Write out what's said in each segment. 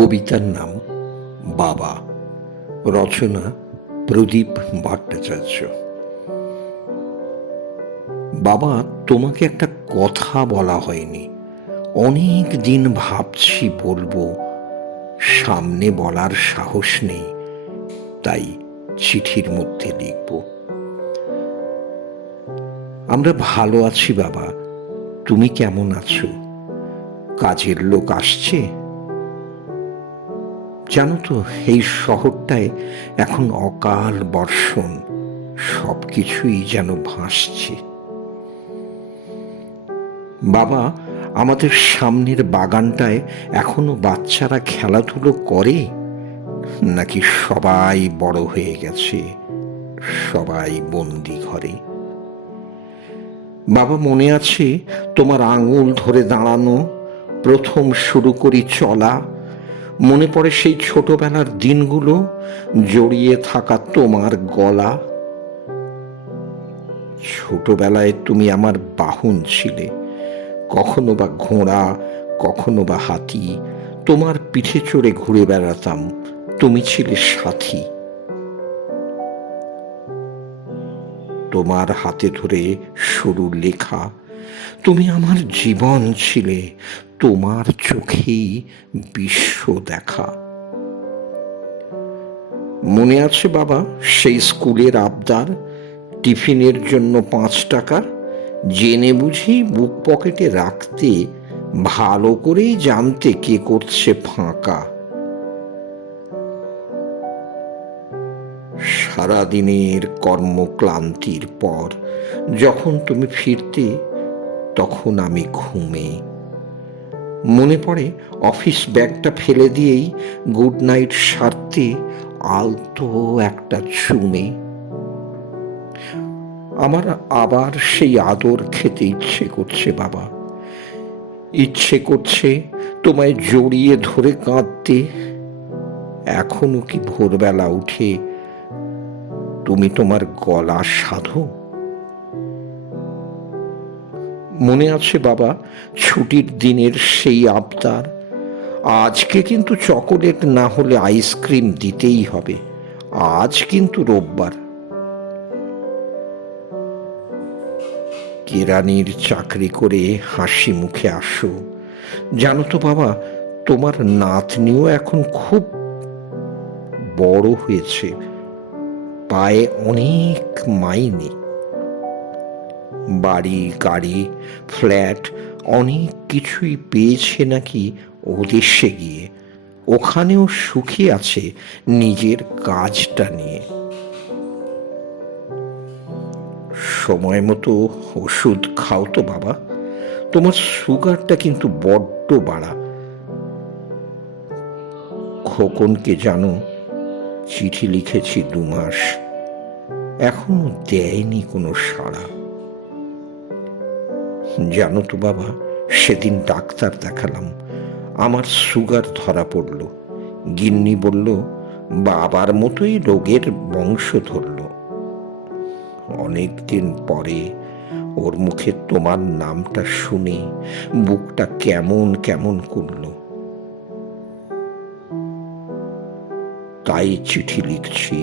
কবিতার নাম বাবা। রচনা প্রদীপ ভট্টাচার্য। বাবা, তোমাকে একটা কথা বলা হয়নি। অনেক দিন ভাবছি বলবো, সামনে বলার সাহস নেই, তাই চিঠির মধ্যে লিখব। আমরা ভালো আছি বাবা, তুমি কেমন আছো? কাজের লোক আসছে? জানো তো, এই শহরটায় এখন অকাল বর্ষণ, সবকিছুই যেন ভাসছে। বাবা, আমাদের সামনের বাগানটায় এখনো বাচ্চারা খেলাধুলো করে, নাকি সবাই বড় হয়ে গেছে, সবাই বন্দি ঘরে? বাবা, মনে আছে তোমার আঙুল ধরে দাঁড়ানো, প্রথম শুরু করি চলা? মনে পড়ে সেই ছোটবেলার দিনগুলো, জড়িয়ে থাকা তোমার গলা। ছোটবেলায় তুমি আমার বাহন ছিলে, কখনো বা ঘোড়া, কখনো বা হাতি। তোমার পিঠে চড়ে ঘুরে বেড়াতাম, তুমি ছিলে সাথী। তোমার হাতে ধরে শুরু লেখা, তুমি আমার জীবন ছিলে, তোমার চোখেই বিশ্ব দেখা। মনে আছে বাবা সেই স্কুলের আবদার, টিফিনের জন্য 5 টাকা, জেনে বুঝি বুক পকেটে রাখতে, ভালো করেই জানতে কে করছে ফাঁকা। সারাদিনের কর্মক্লান্তির পর যখন তুমি ফিরতে, তখন আমি ঘুমে। মনে পড়ে অফিস ব্যাগটা ফেলে দিয়েই গুড নাইট সারতে, আলতো একটা চুমে। আমার আবার সেই আদর খেতে ইচ্ছে করছে বাবা, ইচ্ছে করছে তোমায় জড়িয়ে ধরে কাঁদতে। এখনো কি ভোরবেলা উঠে তুমি তোমার গলা সাধো? মনে আছে বাবা ছুটির দিনের সেই আবদার, আজকে কিন্তু চকোলেট না হলে আইসক্রিম দিতেই হবে, আজ কিন্তু রোববার। কেরানির চাকরি করে হাসি মুখে আসো। জানো তো বাবা, তোমার নাতনিও এখন খুব বড় হয়েছে, পায়ে অনেক মাইনে। বাড়ি, গাড়ি, ফ্ল্যাট অনেক কিছুই পেয়েছে নাকি ও দেশে গিয়ে। ওখানেও সুখী আছে নিজের কাজটা নিয়ে। সময় মতো ওষুধ খাও তো বাবা, তোমার সুগারটা কিন্তু বড্ড বাড়া। খোকনকে জানো, চিঠি লিখেছি 2 মাস, এখনো দেয়নি কোনো সাড়া। জানো তো বাবা, সেদিন ডাক্তার দেখালাম, আমার সুগার ধরা পড়ল। গিন্নি বলল বাবার মতোই রোগের বংশ ধরল। অনেকদিন পরে ওর মুখে তোমার নামটা শুনে বুকটা কেমন কেমন করল। তাই চিঠি লিখছি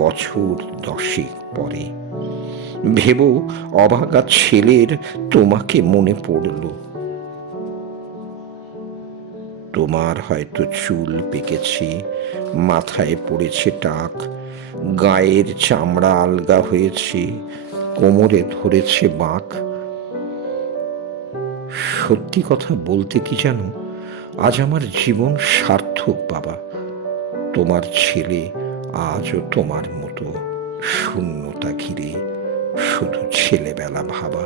বছর 10 পরে, ভেবো অভাগা ছেলের তোমাকে মনে পড়ল। তোমার হয়তো চুল পেকেছে, মাথায় পড়েছে টাক, গায়ের চামড়া আলগা হয়েছে, কোমরে ধরেছে বাঁক। সত্যি কথা বলতে কি জানো, আজ আমার জীবন সার্থক বাবা। তোমার ছেলে আজও তোমার মতো শূন্যতা ঘিরে শুধু ছেলেবেলা ভাবা।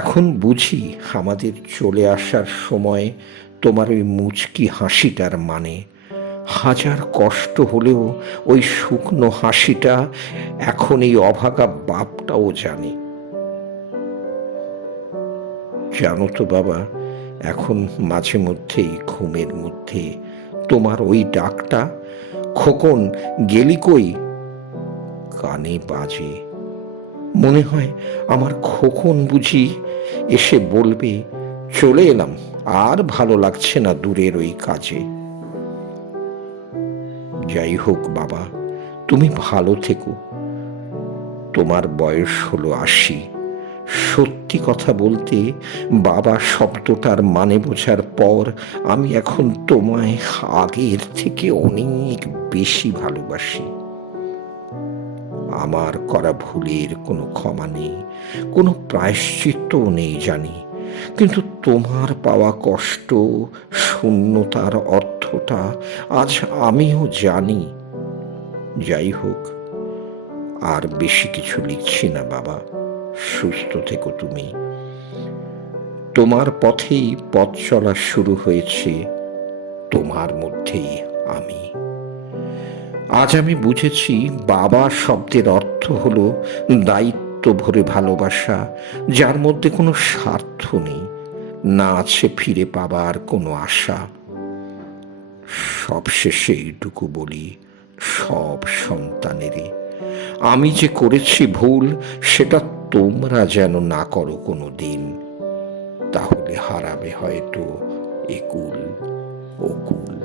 এখন বুঝি আমাদের চলে আসার সময় তোমার ওই মুচকি হাসিটার মানে। হাজার কষ্ট হলেও ওই শুকনো হাসিটা এখন এই অভাগা বাপটাও জানে। জানো তো বাবা, এখন মাঝে মধ্যেই ঘুমের মধ্যে তোমার ওই ডাকটা, খোকন গেলি কই, কানে বাজে। মনে হয় আমার খোকন বুঝি এসে বলবে চলে এলাম, আর ভালো লাগছে না দূরের ওই কাজে। যাই হোক বাবা, তুমি ভালো থেকো। তোমার বয়স হলো 80। সত্যি কথা বলতে, বাবা শব্দটার মানে বোঝার পর আমি এখন তোমায় আগের থেকে অনেক বেশি ভালোবাসি। আমার করা ভুলের কোনো ক্ষমা নেই, কোনো প্রায়শ্চিত্তও নেই জানি, কিন্তু তোমার পাওয়া কষ্ট, শূন্যতার অর্থটা আজ আমিও জানি। যাই হোক, আর বেশি কিছু লিখছি না বাবা। সুস্থ থেকো তুমি। তোমার পথেই পথ চলা শুরু হয়েছে, তোমার মধ্যেই আমি। আজ আমি বুঝেছি বাবা শব্দের অর্থ হলো দায়িত্ব ভরে ভালোবাসা, যার মধ্যে কোনো স্বার্থ নেই, না আছে ফিরে পাবার কোনো আশা। সবশেষে এইটুকু বলি সব সন্তানেরই, আমি যে করেছি ভুল, সেটা তোমরা যেন না করো কোনো দিন। তাহলে হারাবে হয়তো একুল ওকুল।